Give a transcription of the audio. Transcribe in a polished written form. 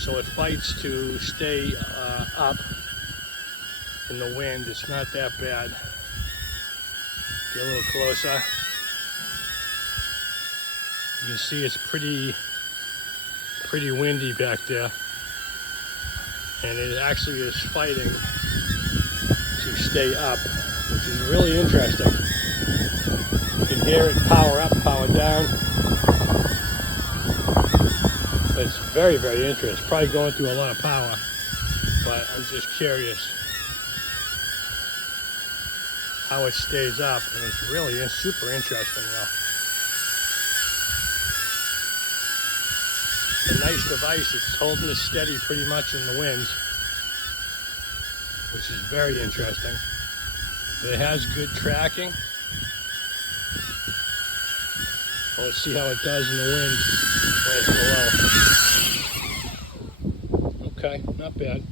So it fights to stay up in the wind. It's not that bad. Get a little closer. You can see it's pretty windy back there. And it actually is fighting to stay up, which is really interesting. You can hear it power up, power down. But it's very, very interesting. It's probably going through a lot of power, but I'm just curious how it stays up, and it's really super interesting though. A nice device. It's holding it steady pretty much in the wind, which is very interesting. But it has good tracking. Well, let's see how it does in the wind when it's below. Okay, not bad.